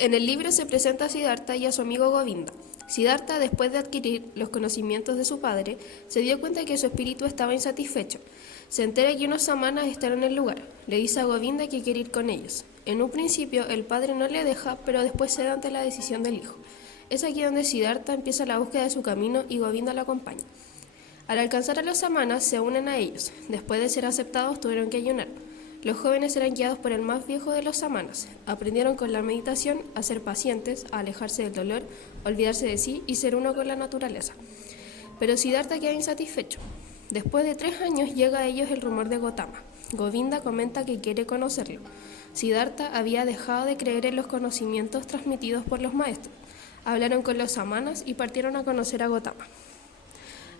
En el libro se presenta a Siddhartha y a su amigo Govinda. Siddhartha, después de adquirir los conocimientos de su padre, se dio cuenta que su espíritu estaba insatisfecho. Se entera que unos samanas están en el lugar. Le dice a Govinda que quiere ir con ellos. En un principio, el padre no le deja, pero después cede ante la decisión del hijo. Es aquí donde Siddhartha empieza la búsqueda de su camino y Govinda lo acompaña. Al alcanzar a los samanas, se unen a ellos. Después de ser aceptados, tuvieron que ayunar. Los jóvenes eran guiados por el más viejo de los samanas. Aprendieron con la meditación a ser pacientes, a alejarse del dolor, a olvidarse de sí y ser uno con la naturaleza. Pero Siddhartha queda insatisfecho. Después de 3 años llega a ellos el rumor de Gotama. Govinda comenta que quiere conocerlo. Siddhartha había dejado de creer en los conocimientos transmitidos por los maestros. Hablaron con los samanas y partieron a conocer a Gotama.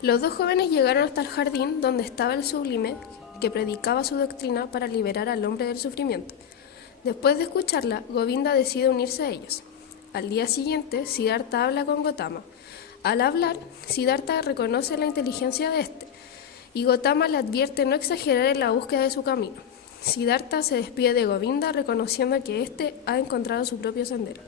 Los dos jóvenes llegaron hasta el jardín donde estaba el sublime que predicaba su doctrina para liberar al hombre del sufrimiento. Después de escucharla, Govinda decide unirse a ellos. Al día siguiente, Siddhartha habla con Gotama. Al hablar, Siddhartha reconoce la inteligencia de este, y Gotama le advierte no exagerar en la búsqueda de su camino. Siddhartha se despide de Govinda reconociendo que éste ha encontrado su propio sendero.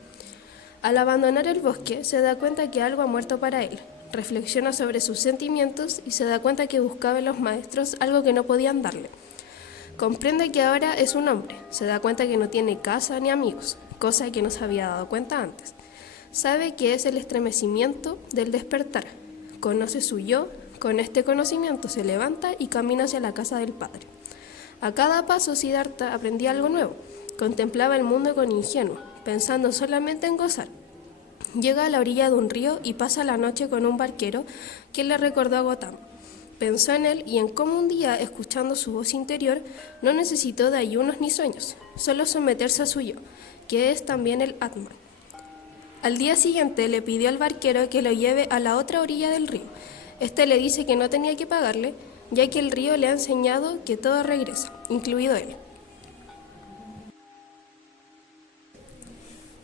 Al abandonar el bosque, se da cuenta que algo ha muerto para él. Reflexiona sobre sus sentimientos y se da cuenta que buscaba en los maestros algo que no podían darle. Comprende que ahora es un hombre, se da cuenta que no tiene casa ni amigos, cosa que no se había dado cuenta antes. Sabe que es el estremecimiento del despertar. Conoce su yo, con este conocimiento se levanta y camina hacia la casa del Padre. A cada paso Siddhartha aprendía algo nuevo. Contemplaba el mundo con ingenuo, pensando solamente en gozar. Llega a la orilla de un río y pasa la noche con un barquero que le recordó a Gotama. Pensó en él y en cómo un día, escuchando su voz interior, no necesitó de ayunos ni sueños, solo someterse a su yo, que es también el Atman. Al día siguiente le pidió al barquero que lo lleve a la otra orilla del río. Este le dice que no tenía que pagarle, ya que el río le ha enseñado que todo regresa, incluido él.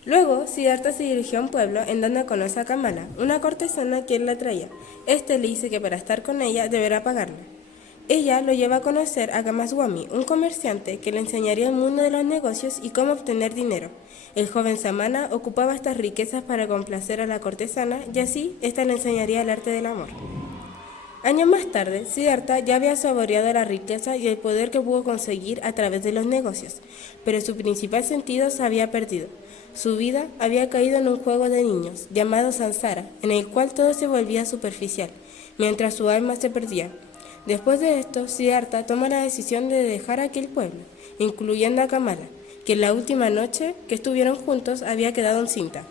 Luego, Siddhartha se dirigió a un pueblo en donde conoce a Kamala, una cortesana quien la traía. Este le dice que para estar con ella deberá pagarle. Ella lo lleva a conocer a Kamaswami, un comerciante que le enseñaría el mundo de los negocios y cómo obtener dinero. El joven samana ocupaba estas riquezas para complacer a la cortesana y así ésta le enseñaría el arte del amor. Años más tarde, Siddhartha ya había saboreado la riqueza y el poder que pudo conseguir a través de los negocios, pero su principal sentido se había perdido. Su vida había caído en un juego de niños, llamado Sansara, en el cual todo se volvía superficial, mientras su alma se perdía. Después de esto, Siddhartha toma la decisión de dejar aquel pueblo, incluyendo a Kamala, que en la última noche que estuvieron juntos había quedado encinta.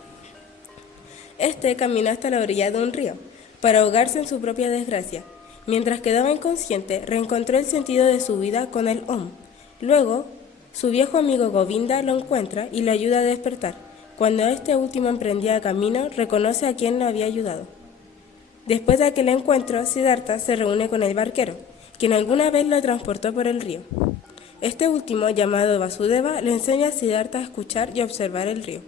Este caminó hasta la orilla de un río, para ahogarse en su propia desgracia. Mientras quedaba inconsciente, reencontró el sentido de su vida con el Om. Luego, su viejo amigo Govinda lo encuentra y le ayuda a despertar. Cuando este último emprendía camino, reconoce a quien lo había ayudado. Después de aquel encuentro, Siddhartha se reúne con el barquero, quien alguna vez lo transportó por el río. Este último, llamado Vasudeva, le enseña a Siddhartha a escuchar y observar el río.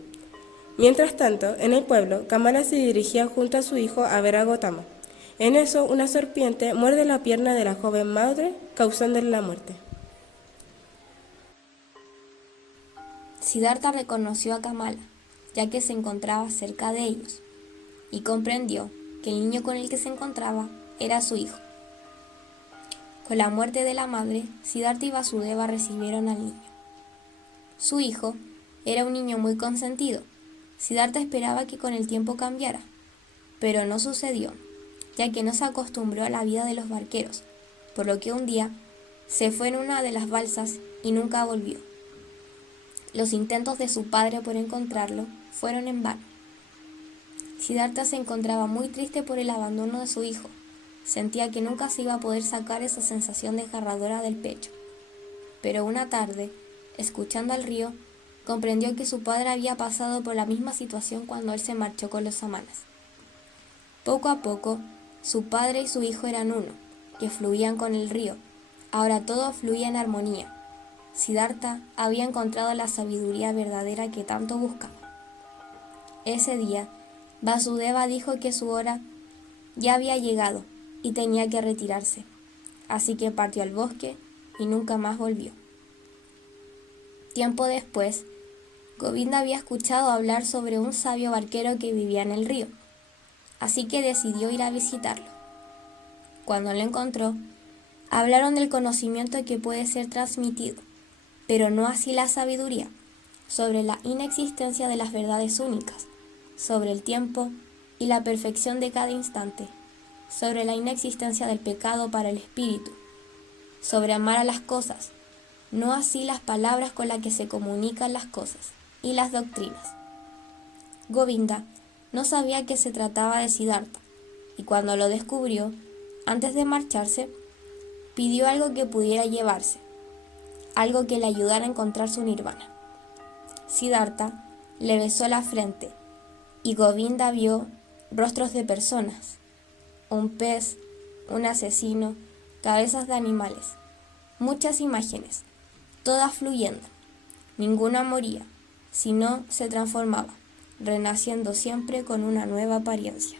Mientras tanto, en el pueblo, Kamala se dirigía junto a su hijo a ver a Gotama. En eso, una serpiente muerde la pierna de la joven madre, causándole la muerte. Siddhartha reconoció a Kamala, ya que se encontraba cerca de ellos, y comprendió que el niño con el que se encontraba era su hijo. Con la muerte de la madre, Siddhartha y Vasudeva recibieron al niño. Su hijo era un niño muy consentido. Siddhartha esperaba que con el tiempo cambiara, pero no sucedió, ya que no se acostumbró a la vida de los barqueros, por lo que un día se fue en una de las balsas y nunca volvió. Los intentos de su padre por encontrarlo fueron en vano. Siddhartha se encontraba muy triste por el abandono de su hijo. Sentía que nunca se iba a poder sacar esa sensación desgarradora del pecho. Pero una tarde, escuchando al río, comprendió que su padre había pasado por la misma situación cuando él se marchó con los samanas. Poco a poco, su padre y su hijo eran uno, que fluían con el río. Ahora todo fluía en armonía. Siddhartha había encontrado la sabiduría verdadera que tanto buscaba. Ese día, Vasudeva dijo que su hora ya había llegado y tenía que retirarse, así que partió al bosque y nunca más volvió. Tiempo después, Govinda había escuchado hablar sobre un sabio barquero que vivía en el río, así que decidió ir a visitarlo. Cuando lo encontró, hablaron del conocimiento que puede ser transmitido, pero no así la sabiduría, sobre la inexistencia de las verdades únicas, sobre el tiempo y la perfección de cada instante, sobre la inexistencia del pecado para el espíritu, sobre amar a las cosas, no así las palabras con las que se comunican las cosas y las doctrinas. Govinda no sabía que se trataba de Siddhartha, y cuando lo descubrió, antes de marcharse, pidió algo que pudiera llevarse, algo que le ayudara a encontrar su nirvana. Siddhartha le besó la frente, y Govinda vio rostros de personas, un pez, un asesino, cabezas de animales, muchas imágenes, todas fluyendo. Ninguna moría, sino se transformaba, renaciendo siempre con una nueva apariencia.